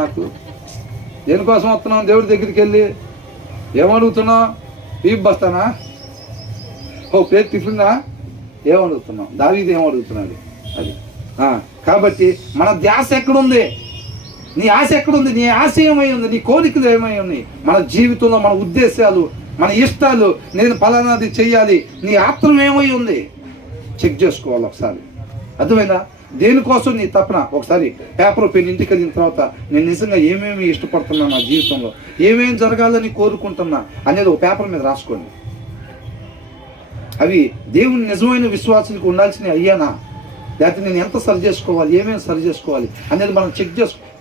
నాకు దేనికోసం వస్తున్నాం? దేవుడి దగ్గరికి వెళ్ళి ఏమడుగుతున్నావు? బీఫ్ బస్తానా? ఓ ప్లేట్ టిఫినా? ఏమడుగుతున్నాం? దావీదు ఏమడుగుతున్నాడు? అది కాబట్టి మన ధ్యాస ఎక్కడుంది? నీ ఆశ ఎక్కడుంది? నీ ఆశ ఏమై ఉంది? నీ కోరికలు ఏమై ఉన్నాయి? మన జీవితంలో మన ఉద్దేశాలు, మన ఇష్టాలు, నేను ఫలానాది చెయ్యాలి, నీ ఆత్రం ఏమై ఉంది? చెక్ చేసుకోవాలి ఒకసారి. అర్థమైందా? దేనికోసం నీ తపన? ఒకసారి పేపర్ పెన్ ఇంటికి వెళ్ళిన తర్వాత నేను నిజంగా ఏమేమి ఇష్టపడుతున్నా, నా జీవితంలో ఏమేమి జరగాలని కోరుకుంటున్నా అనేది ఒక పేపర్ మీద రాసుకోండి. అవి దేవుని నిజమైన విశ్వాసానికి ఉండాల్సినవి అయ్యానా, లేకపోతే నేను ఎంత సరి చేసుకోవాలి, ఏమేమి సరి చేసుకోవాలి అనేది మనం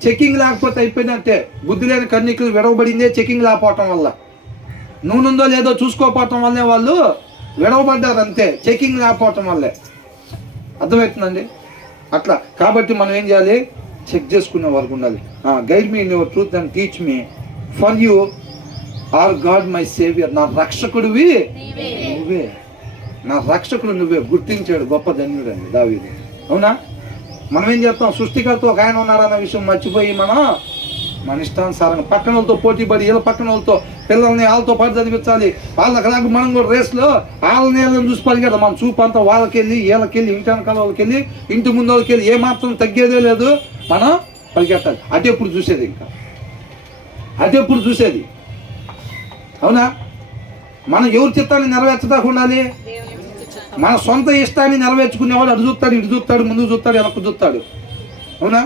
చెక్కింగ్ లేకపోతే అయిపోయిందంటే. బుద్ధి లేని కన్నికలు విడవబడిందే చెక్కింగ్ లేకపోవటం వల్ల. నూనె ఉందో లేదో చూసుకోకపోవటం వల్లే వాళ్ళు విడవబడ్డారు, అంతే, చెక్కింగ్ లేకపోవటం వల్లే. అర్థమవుతుందండి? అట్లా కాబట్టి మనం ఏం చేయాలి? చెక్ చేసుకునే వరకు ఉండాలి. Guide me in your truth and teach me, for you are God my saviour. నా రక్షకుడివి నువ్వే, నా రక్షకుడు నువ్వే గుర్తించాడు. గొప్ప ధన్యుడండి దావీదు. అవునా? మనం ఏం చేస్తాం? సృష్టికర్త ఒక ఆయన ఉన్నారన్న విషయం మర్చిపోయి మన ఇష్టానుసారంగా పక్కన వాళ్ళతో పోటీ పడి, వీళ్ళ పక్కన వాళ్ళతో పిల్లల్ని వాళ్ళతో పాటు చదివించాలి, వాళ్ళకి మనం కూడా రేస్లో వాళ్ళని చూసి పరిగెడతాం. మన చూపు అంతా వాళ్ళకెళ్ళి, వీళ్ళకెళ్ళి, ఇంటి వెనకాల వాళ్ళకెళ్ళి, ఇంటి ముందు వాళ్ళకెళ్ళి, ఏమాత్రం తగ్గేదే లేదు. మనం పరిగెట్టాలి. అదెప్పుడు చూసేది? ఇంకా అదెప్పుడు చూసేది? అవునా? మనం ఎవరి చిత్తాన్ని నెరవేర్చడానికి ఉండాలి? మన సొంత ఇష్టాన్ని నెరవేర్చుకునేవాడు అటు చూస్తాడు, ఇటు చూస్తాడు, ముందు చూస్తాడు, వెనక్కు చూస్తాడు. అవునా?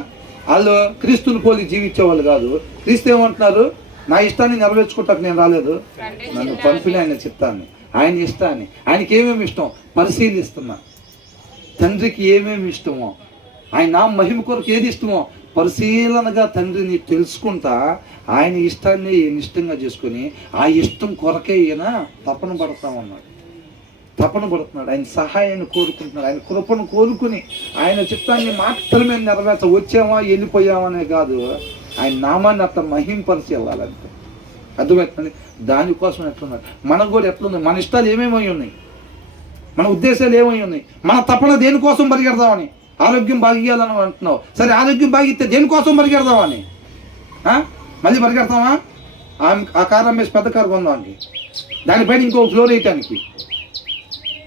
వాళ్ళు క్రీస్తుని పోలి జీవించేవాళ్ళు కాదు. క్రీస్తు ఏమంటున్నారు? నా ఇష్టాన్ని నెరవేర్చుకుంటాక నేను రాలేదు, నన్ను పంపిన ఆయన చిత్తాన్ని, ఆయన ఇష్టాన్ని. ఆయనకి ఏమేమి ఇష్టం పరిశీలిస్తున్నా. తండ్రికి ఏమేమి ఇష్టమో, ఆయన నా మహిమ కొరకు ఏది ఇష్టమో పరిశీలనగా తండ్రిని తెలుసుకుంటా ఆయన ఇష్టాన్ని ఇష్టంగా చేసుకుని ఆ ఇష్టం కొరకే ఈయన తపన పడతామన్నాడు. తపన పడుతున్నాడు, ఆయన సహాయాన్ని కోరుకుంటున్నాడు, ఆయన కృపను కోరుకుని ఆయన చిత్తాన్ని మాత్రమే నెరవేర్చ వచ్చామా వెళ్ళిపోయామనే కాదు, ఆయన నామాన్ని అట్లా మహింపరిచి వెళ్ళాలంటే. అర్థమవుతుంది? దానికోసం ఎట్లున్నాడు. మనకు కూడా ఎట్లుంది? మన ఇష్టాలు ఏమేమై ఉన్నాయి, మన ఉద్దేశాలు ఏమై ఉన్నాయి, మన తపన దేనికోసం పరిగెడదామని. ఆరోగ్యం బాగియాలని అంటున్నావు, సరే ఆరోగ్యం బాగిస్తే దేనికోసం పరిగెడదామని? మళ్ళీ పరిగెడతామా? ఆ కారు అమ్మేసి పెద్ద కారు కొందామని, దానిపైన ఇంకో ఫ్లోర్ వేయటానికి,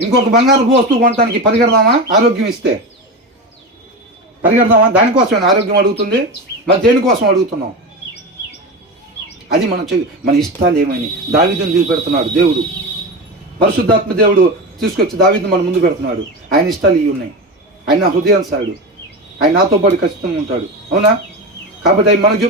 ఇంకొక బంగారు వస్తువు కొనడానికి పరిగెడదామా? ఆరోగ్యం ఇస్తే పరిగెడదామా? దానికోసమే ఆరోగ్యం అడుగుతుంది. మరి దేనికోసం అడుగుతున్నాం? అది మన ఇష్టాలు ఏమైనా. దావీదుని తీసుకుపెడుతున్నాడు దేవుడు, పరిశుద్ధాత్మ దేవుడు తీసుకొచ్చి దావీదుని మన ముందు పెడుతున్నాడు. ఆయన ఇష్టాలు ఇవి ఉన్నాయి. ఆయన నా హృదయానుసారుడు, ఆయన నాతో పాటు ఖచ్చితంగా ఉంటాడు. అవునా? కాబట్టి మనకు